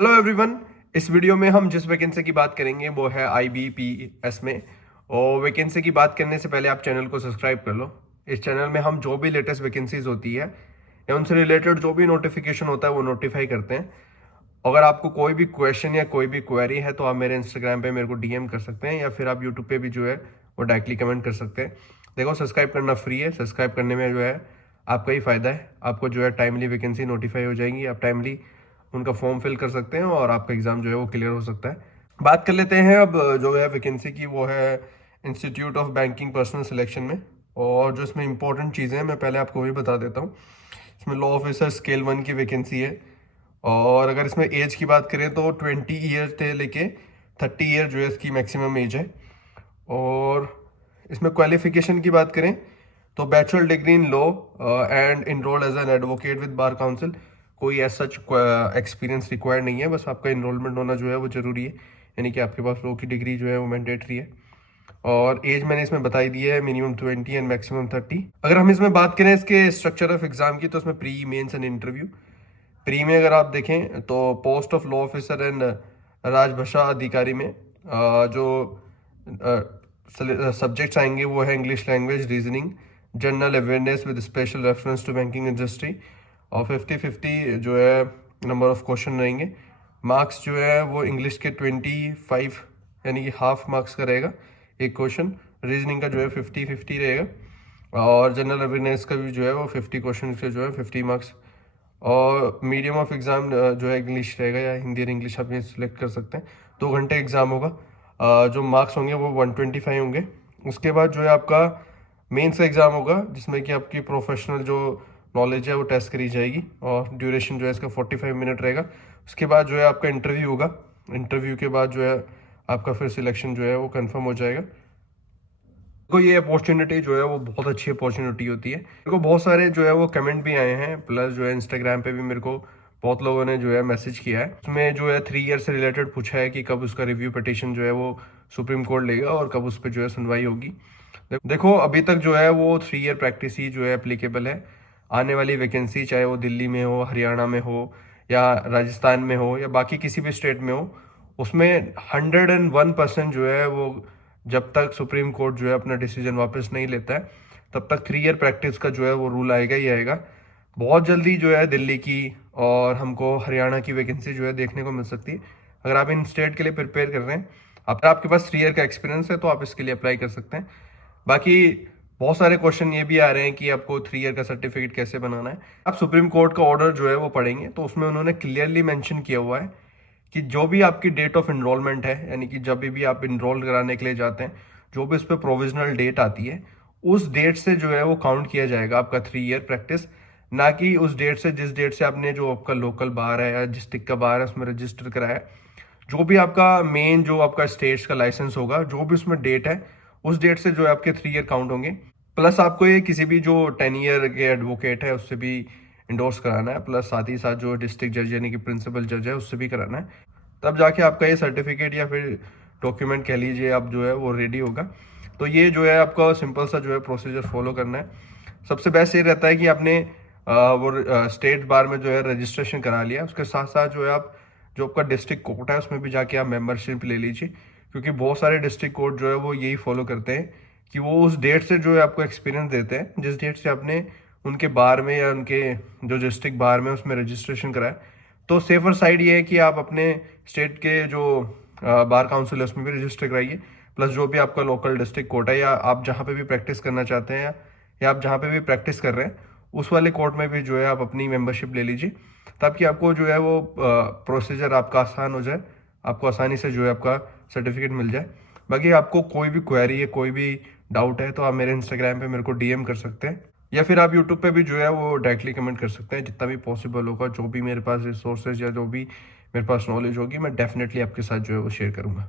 Hello everyone. इस video में हम जिस वैकेंसी की बात करेंगे वो है IBPS में। और वैकेंसी की बात करने से पहले आप चैनल को सब्सक्राइब कर लो। इस चैनल में हम जो भी लेटेस्ट वैकेंसीज होती है या उनसे रिलेटेड जो भी नोटिफिकेशन होता है वो नोटिफाई करते हैं। अगर आपको कोई भी क्वेश्चन या कोई भी क्वेरी है तो आप मेरे इंस्टाग्राम पे मेरे को DM कर सकते हैं या फिर आप यूट्यूब पे भी जो है वो डायरेक्टली कमेंट कर सकते हैं। देखो, सब्सक्राइब करना फ्री है। सब्सक्राइब करने में जो है आपका ही फायदा है। आपको जो है टाइमली वैकेंसी नोटिफाई हो जाएंगी, आप टाइमली उनका फॉर्म फिल कर सकते हैं और आपका एग्जाम जो है वो क्लियर हो सकता है। बात कर लेते हैं अब जो है वैकेंसी की, वो है institute of banking personal selection में। और जो इसमें इंपॉर्टेंट चीज़ें हैं मैं पहले आपको वही बता देता हूँ। इसमें लॉ ऑफिसर स्केल 1 की वैकेंसी है। और अगर इसमें एज की बात करें तो 20 ईयर से लेके 30 ईयर जो है इसकी मैक्सिमम एज है। और इसमें क्वालिफिकेशन की बात करें तो bachelor degree in law and enrolled as an advocate with bar council. कोई एज सच एक्सपीरियंस रिक्वायर्ड नहीं है, बस आपका इनरोलमेंट होना जो है वो जरूरी है, यानी कि आपके पास लॉ की डिग्री जो है वो मैंडेटरी है। और एज मैंने इसमें बताई दी है, मिनिमम 20 एंड मैक्सिमम 30। अगर हम इसमें बात करें इसके स्ट्रक्चर ऑफ एग्जाम की तो इसमें pre, mains and interview. Pre में अगर आप देखें तो post of law officer and Rajbhasha अधिकारी में जो सब्जेक्ट्स आएंगे वो है English language, reasoning, general awareness with special reference to banking industry. और 50-50 जो है नंबर ऑफ क्वेश्चन रहेंगे। मार्क्स जो है वो इंग्लिश के 25 यानी कि हाफ मार्क्स का रहेगा एक क्वेश्चन। रीजनिंग का जो है 50-50 रहेगा। और जनरल अवेयरनेस का भी जो है वो 50 क्वेश्चन के जो है 50 मार्क्स। और मीडियम ऑफ एग्ज़ाम जो है इंग्लिश रहेगा या हिंदी और इंग्लिश आप ये सिलेक्ट कर सकते हैं। 2 घंटे एग्ज़ाम होगा। जो मार्क्स होंगे वो 125 होंगे। उसके बाद जो है आपका मेंस का एग्ज़ाम होगा जिसमें कि आपकी प्रोफेशनल जो नॉलेज है वो टेस्ट करी जाएगी और ड्यूरेशन जो है इसका 45 मिनट रहेगा। उसके बाद जो है आपका इंटरव्यू होगा। इंटरव्यू के बाद जो है आपका फिर सिलेक्शन जो है वो कंफर्म हो जाएगा। को ये अपॉर्चुनिटी जो है वो बहुत अच्छी अपॉर्चुनिटी होती है। मेरे को बहुत सारे जो है वो कमेंट भी आए हैं, प्लस जो है इंस्टाग्राम पे भी मेरे को बहुत लोगों ने जो है मैसेज किया है। उसमें जो है 3 ईयर से रिलेटेड पूछा है कि कब उसका रिव्यू पिटीशन जो है वो सुप्रीम कोर्ट लेगा और कब उस पर जो है सुनवाई होगी। देखो, अभी तक जो है वो 3 ईयर प्रैक्टिस ही जो है एप्लीकेबल है। आने वाली वैकेंसी चाहे वो दिल्ली में हो, हरियाणा में हो या राजस्थान में हो या बाकी किसी भी स्टेट में हो, उसमें 101% जो है वो जब तक सुप्रीम कोर्ट जो है अपना डिसीजन वापस नहीं लेता है तब तक 3 ईयर प्रैक्टिस का जो है वो रूल आएगा ही आएगा। बहुत जल्दी जो है दिल्ली की और हमको हरियाणा की वैकेंसी जो है देखने को मिल सकती है। अगर आप इन स्टेट के लिए प्रिपेयर कर रहे हैं, अगर आपके पास 3 ईयर का एक्सपीरियंस है तो आप इसके लिए अप्लाई कर सकते हैं। बाकी बहुत सारे क्वेश्चन ये भी आ रहे हैं कि आपको 3 ईयर का सर्टिफिकेट कैसे बनाना है। आप सुप्रीम कोर्ट का ऑर्डर जो है वो पढ़ेंगे तो उसमें उन्होंने क्लियरली मेंशन किया हुआ है कि जो भी आपकी डेट ऑफ इनरोलमेंट है, यानी कि जब भी आप इनरोल कराने के लिए जाते हैं, जो भी उस पर प्रोविजनल डेट आती है उस डेट से जो है वो काउंट किया जाएगा आपका 3 ईयर प्रैक्टिस। ना कि उस डेट से जिस डेट से आपने जो आपका लोकल बार है या डिस्ट्रिक्ट का बार है उसमें रजिस्टर कराया है। जो भी आपका मेन जो आपका स्टेट्स का लाइसेंस होगा, जो भी उसमें डेट है उस डेट से जो है आपके 3 ईयर काउंट होंगे। प्लस आपको ये किसी भी जो 10 ईयर के एडवोकेट है उससे भी इंडोर्स कराना है, प्लस साथ ही साथ जो डिस्ट्रिक्ट जज यानी कि प्रिंसिपल जज है उससे भी कराना है। तब जाके आपका ये सर्टिफिकेट या फिर डॉक्यूमेंट कह लीजिए आप जो है वो रेडी होगा। तो ये जो है आपका सिंपल सा जो है प्रोसीजर फॉलो करना है। सबसे बेस्ट ये रहता है कि आपने वो स्टेट बार में जो है रजिस्ट्रेशन करा लिया, उसके साथ साथ जो है आप जो आपका डिस्ट्रिक्ट कोर्ट है उसमें भी जाके आप मेंबरशिप ले लीजिए। क्योंकि बहुत सारे डिस्ट्रिक्ट कोर्ट जो है वो यही फॉलो करते हैं कि वो उस डेट से जो है आपको एक्सपीरियंस देते हैं जिस डेट से आपने उनके बार में या उनके जो डिस्ट्रिक्ट बार में उसमें रजिस्ट्रेशन कराया। तो सेफर साइड ये है कि आप अपने स्टेट के जो बार काउंसिल है उसमें भी रजिस्टर कराइए। प्लस जो भी आपका लोकल डिस्ट्रिक्ट कोर्ट है या आप जहाँ पे भी प्रैक्टिस करना चाहते हैं या आप जहाँ पे भी प्रैक्टिस कर रहे हैं उस वाले कोर्ट में भी जो है आप अपनी मेंबरशिप ले लीजिए, ताकि आपको जो है वो प्रोसीजर आपका आसान हो जाए, आपको आसानी से जो है आपका सर्टिफिकेट मिल जाए। बाकी आपको कोई भी क्वेरी है, कोई भी डाउट है तो आप मेरे इंस्टाग्राम पे मेरे को DM कर सकते हैं या फिर आप यूट्यूब पे भी जो है वो डायरेक्टली कमेंट कर सकते हैं। जितना भी पॉसिबल होगा, जो भी मेरे पास रिसोर्सेज या जो भी मेरे पास नॉलेज होगी, मैं डेफिनेटली आपके साथ जो है वो शेयर करूँगा।